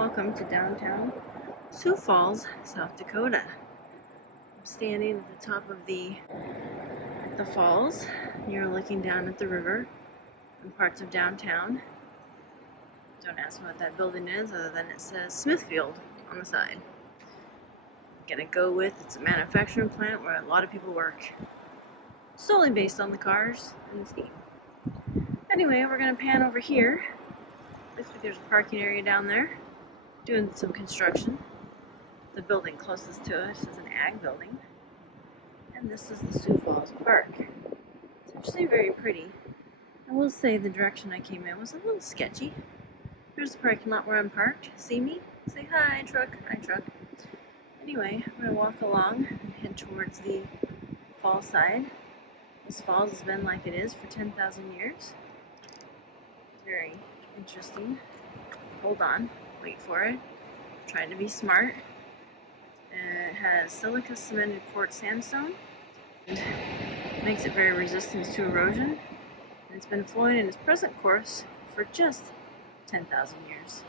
Welcome to downtown Sioux Falls, South Dakota. I'm standing at the top of the falls. You're looking down at the river and parts of downtown. Don't ask me what that building is other than it says Smithfield on the side. I'm gonna go with it's a manufacturing plant where a lot of people work, solely based on the cars and the steam. Anyway, we're gonna pan over here. Looks like there's a parking area down there doing some construction. The building closest to us is an ag building, and this is the Sioux Falls Park. It's actually very pretty. I will say the direction I came in was a little sketchy. Here's the parking lot where I'm parked. See me? Say hi, truck. Hi, truck. Anyway, I'm going to walk along and head towards the fall side. This falls has been like it is for 10,000 years. Very interesting. Hold on. Wait for it. I'm trying to be smart. It has silica cemented quartz sandstone. It makes it very resistant to erosion. And it's been flowing in its present course for just 10,000 years.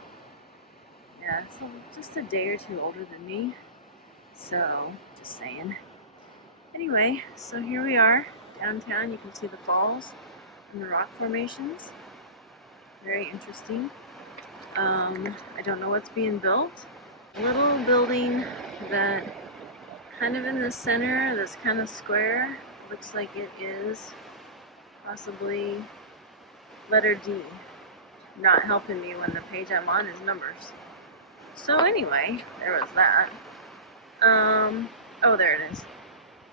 Yeah, it's just a day or two older than me. So, just saying. Anyway, so here we are, downtown. You can see the falls and the rock formations. Very interesting. I don't know what's being built. A little building that kind of in the center, that's kind of square, looks like it is possibly letter D. Not helping me when the page I'm on is numbers. So anyway, there was that. Oh, there it is.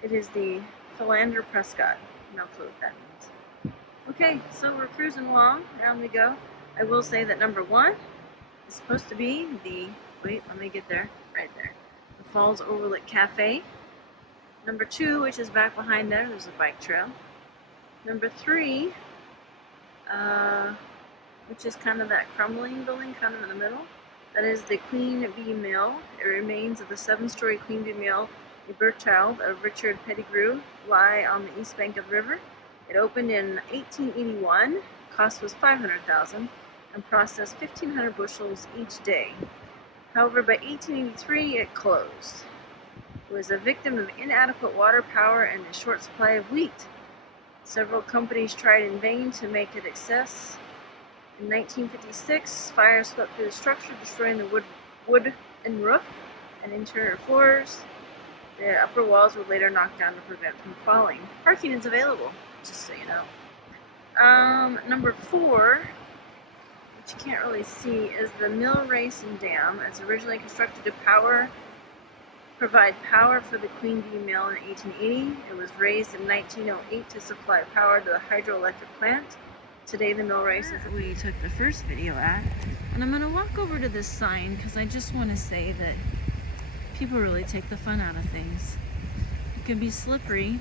It is the Philander Prescott. No clue what that means. Okay, so we're cruising along. Around we go. I will say that number 1 is supposed to be the, wait, let me get there, right there, the Falls Overlook Cafe. Number 2, which is back behind there, there's a bike trail. Number 3, which is kind of that crumbling building, kind of in the middle, that is the Queen Bee Mill. It remains of the 7-story Queen Bee Mill, a birthchild of Richard Pettigrew, lie on the east bank of the river. It opened in 1881, cost was $500,000, and processed 1,500 bushels each day. However, by 1883, it closed. It was a victim of inadequate water power and a short supply of wheat. Several companies tried in vain to make it access. In 1956, fire swept through the structure, destroying the wood and roof and interior floors. The upper walls were later knocked down to prevent from falling. Parking is available, just so you know. Number 4, which you can't really see, is the Mill Racing Dam. It's originally constructed to provide power for the Queen Bee Mill in 1880. It was raised in 1908 to supply power to the hydroelectric plant. Today the mill race is where we took the first video at. And I'm going to walk over to this sign because I just want to say that people really take the fun out of things. It can be slippery.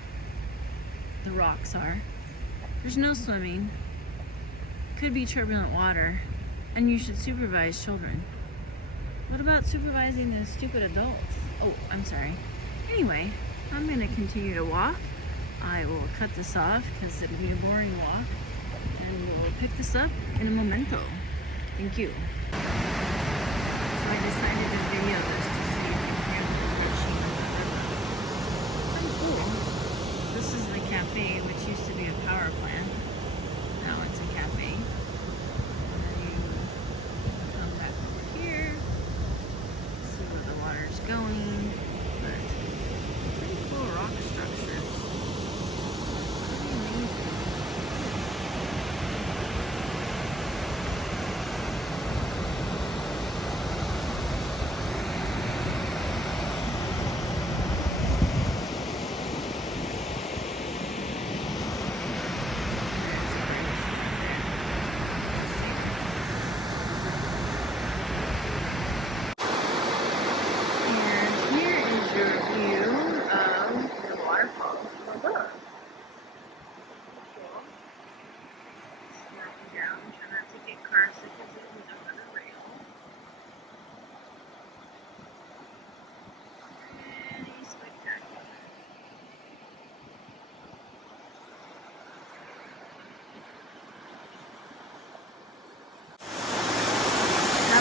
The rocks are. There's no swimming. Could be turbulent water. And you should supervise children. What about supervising the stupid adults? Oh, I'm sorry. Anyway, I'm going to continue to walk. I will cut this off because it'll be a boring walk. And we'll pick this up in a momento. Thank you. So I decided to video this to see if you can hear the crashing of the river. Pretty cool. This is the cafe, which used to be a power plant. Now it's a cafe. And then you come back over here, see where the water's going. But pretty cool rock structures. Pretty amazing.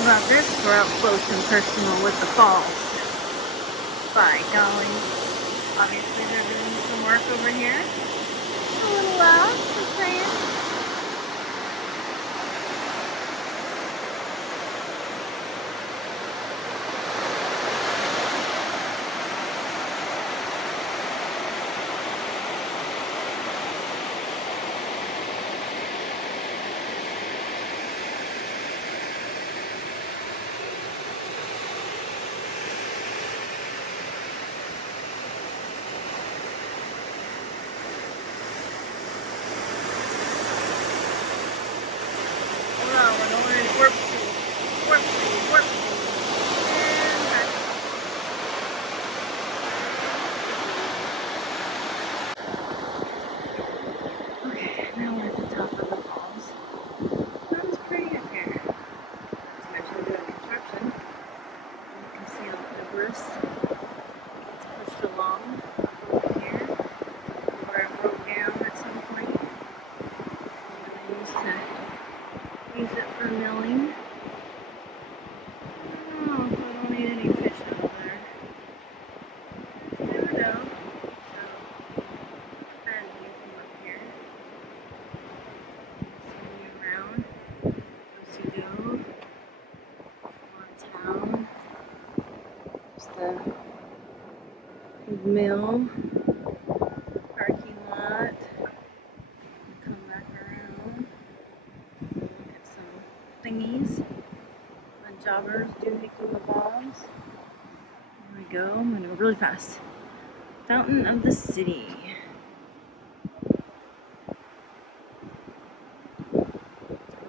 about this? We're up close and personal with the falls. By golly. Obviously they're doing some work over here. A little loud, just saying. Warp speed, warp speed, warp speed, and back. Okay, now we're at the top of the falls. That was pretty up here. As mentioned, doing construction. You can see how the debris gets pushed along over here, where it broke down at some point. And they used to use it for milling. Oh, if I don't eat any fish out there. You never know. So, kind of view from up here. Swimming around. Oswego. Town. There's the big mill. Parking lot. Come back around. Look at some thingies. Jobbers do Hikuma Falls. There we go. I'm going to go really fast. Fountain of the City.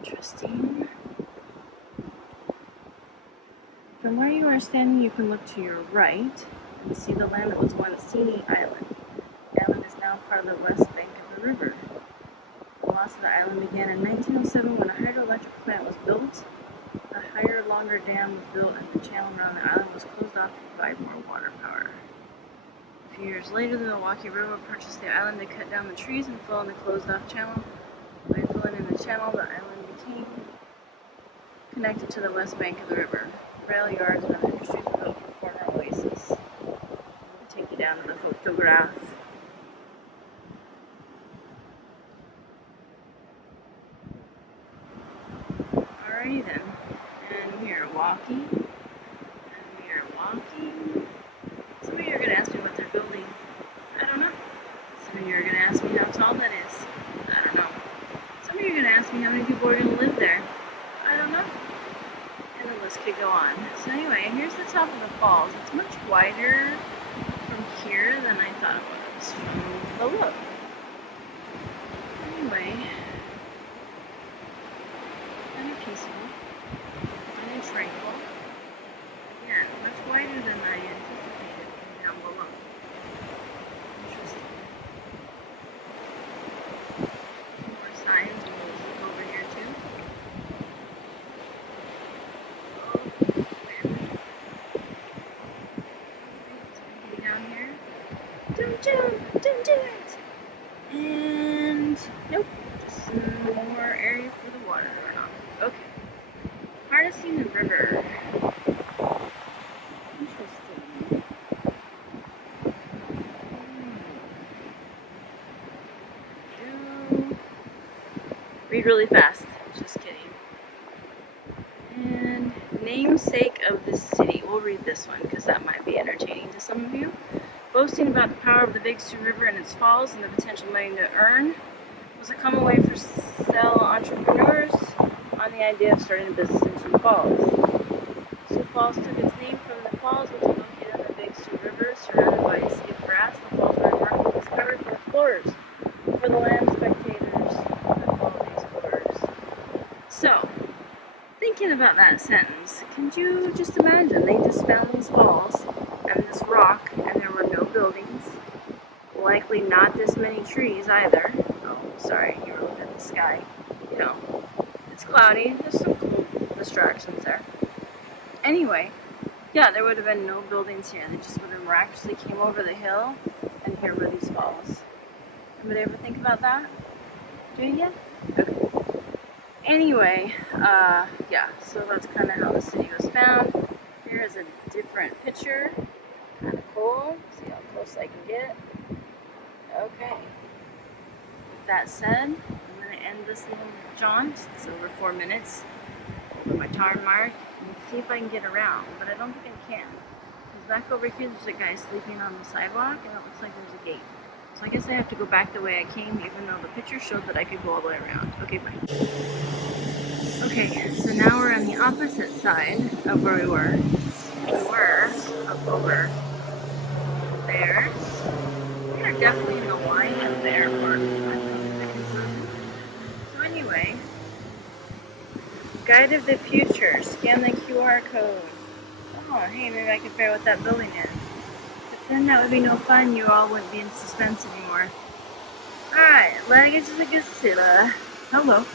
Interesting. From where you are standing, you can look to your right and see the land that was once Sini Island. The island is now part of the west bank of the river. The loss of the island began in 1907 when a hydroelectric plant was built. A higher, longer dam was built and the channel around the island was closed off to provide more water power. A few years later, the Milwaukee River purchased the island to cut down the trees and fill in the closed-off channel. By filling in the channel, the island became connected to the west bank of the river. Rail yards and other industries were built to form an oasis. I'll take you down to the photograph. Alrighty then. And we are walking. And we are walking. Some of you are going to ask me what they're building. I don't know. Some of you are going to ask me how tall that is. I don't know. Some of you are going to ask me how many people are going to live there. I don't know. And the list could go on. So anyway, here's the top of the falls. It's much wider from here than I thought it was from below. Anyway, kind of peaceful. Kind of tranquil. Again, much wider than I anticipated from down below. Interesting. More signs, and we'll look over here too. Oh, man. Alright, down here. Don't jump! Don't do it! And nope, just some more area for the water runoff. Okay. Harnessing the river. Interesting. Read really fast. Just kidding. And namesake of the city. We'll read this one because that might be entertaining to some of you. Boasting about the power of the Big Sioux River and its falls and the potential money to earn was a common way for Sioux entrepreneurs on the idea of starting a business in Sioux Falls. Sioux Falls took its name from the falls, which are located on the Big Sioux River, surrounded by a sea of grass. The falls were remarkably discovered for explorers, for the land spectators, and for explorers. So, thinking about that sentence, can you just imagine they just found these falls and this rock, and there were no buildings, likely not this many trees either. Oh, sorry, you were looking at the sky. You know, it's cloudy, there's some cool distractions there. Anyway, yeah, there would have been no buildings here. They just would have miraculously came over the hill, and here were these falls. Anybody ever think about that? Do you? Okay. Anyway, yeah, so that's kind of how the city was found. Here is a different picture. Kind of cool. See how close I can get. Okay. With that said, I'm going to end this little jaunt. It's over 4 minutes. Over my time mark. And see if I can get around. But I don't think I can. Because back over here, there's a guy sleeping on the sidewalk, and it looks like there's a gate. So I guess I have to go back the way I came, even though the picture showed that I could go all the way around. Okay, bye. Okay, so now we're on the opposite side of where we were. We were up over there. We are definitely in the line of the airport. So anyway, Guide of the Future. Scan the QR code. Oh, hey, maybe I can figure out what that building is. But then that would be no fun. You all wouldn't be in suspense anymore. Alright, Legacy of Godzilla. Hello.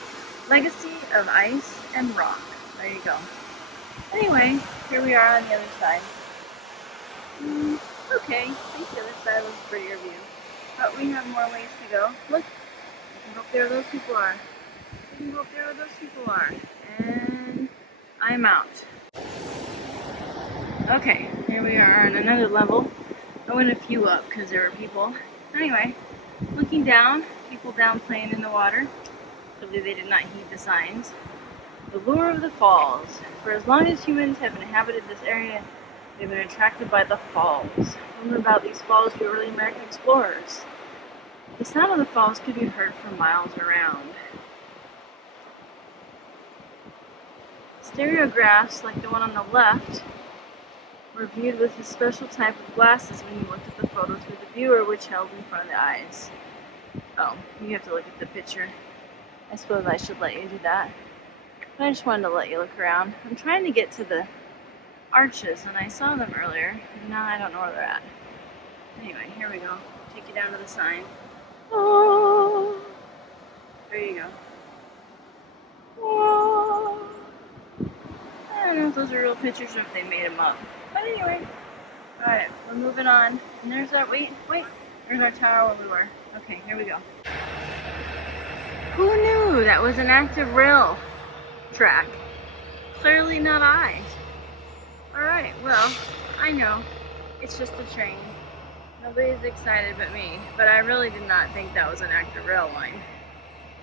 Legacy of Ice and Rock. There you go. Anyway, here we are on the other side. Okay, I think the other side looks prettier view. But we have more ways to go. Look, you can go up there where those people are. You can go up there where those people are. And I'm out. Okay, here we are on another level. I went a few up because there were people. Anyway, looking down, people down playing in the water. Clearly they did not heed the signs. The lure of the falls. For as long as humans have inhabited this area, they've been attracted by the falls. Rumor about these falls to early American explorers. The sound of the falls could be heard for miles around. Stereographs, like the one on the left, were viewed with a special type of glasses when you looked at the photo through the viewer, which held in front of the eyes. Oh, you have to look at the picture. I suppose I should let you do that. But I just wanted to let you look around. I'm trying to get to the arches, and I saw them earlier, and now I don't know where they're at. Anyway, here we go. Take you down to the sign. Oh, there you go. Oh. I don't know if those are real pictures or if they made them up. But anyway, alright, we're moving on. And there's our, wait, there's our tower where we were. Okay, here we go. Who knew that was an active rail track? Clearly not I. Alright, well, I know. It's just a train. Nobody's excited but me. But I really did not think that was an active rail line.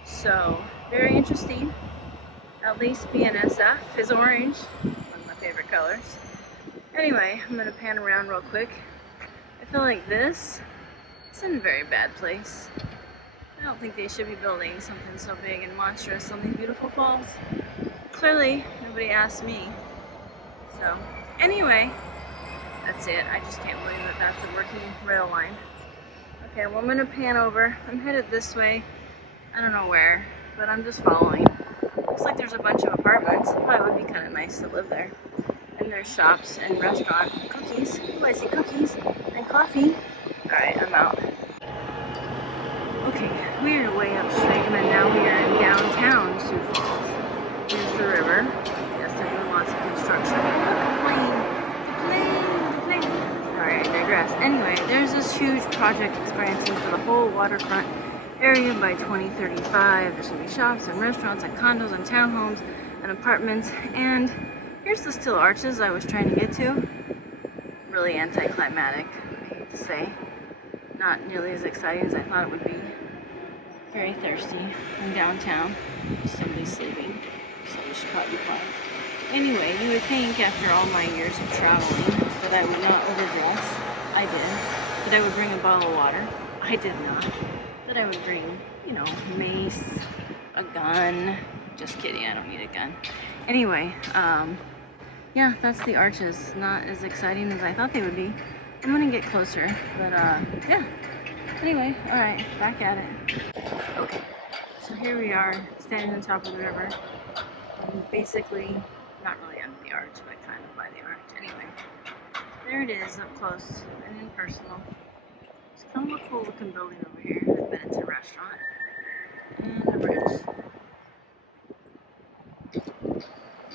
So, very interesting. At least BNSF is orange. One of my favorite colors. Anyway, I'm going to pan around real quick. I feel like this is in a very bad place. I don't think they should be building something so big and monstrous on these beautiful falls. Clearly, nobody asked me. So, anyway, that's it. I just can't believe that that's a working rail line. Okay, well I'm going to pan over. I'm headed this way. I don't know where, but I'm just following. Looks like there's a bunch of apartments. It probably would be kind of nice to live there. And there's shops and restaurant. Cookies. Oh, I see cookies and coffee. Alright, I'm out. Okay, we are way upstream and now we are in downtown Sioux Falls. Here's the river. Yes, they're doing lots of construction. The plane. Sorry, I digress. Anyway, there's this huge project experiencing for the whole waterfront area by 2035. There's going to be shops and restaurants and condos and townhomes and apartments. And here's the steel arches I was trying to get to. Really anticlimactic, I hate to say. Not nearly as exciting as I thought it would be. Very thirsty in downtown. Somebody's sleeping, so we should probably be quiet. Anyway, you would think after all my years of traveling that I would not overdress. I did. That I would bring a bottle of water. I did not. That I would bring, you know, mace, a gun. Just kidding, I don't need a gun. Anyway, yeah, that's the arches. Not as exciting as I thought they would be. I'm gonna get closer, but yeah. Anyway, alright, back at it. Okay, so here we are, standing on top of the river. Basically, not really under the arch, but kind of by the arch. Anyway, there it is, up close and impersonal. It's kind of a cool looking building over here. I bet it's a restaurant. And a bridge.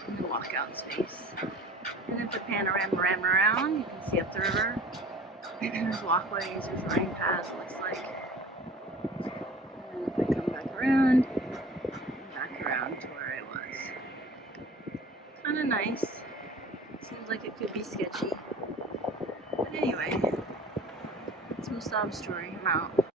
And the walkout space. And then for panorama around, you can see up the river. There's walkways, there's running paths, it looks like. And then if I come back around to where of nice. Seems like it could be sketchy. But anyway, it's Musab's story. I'm out.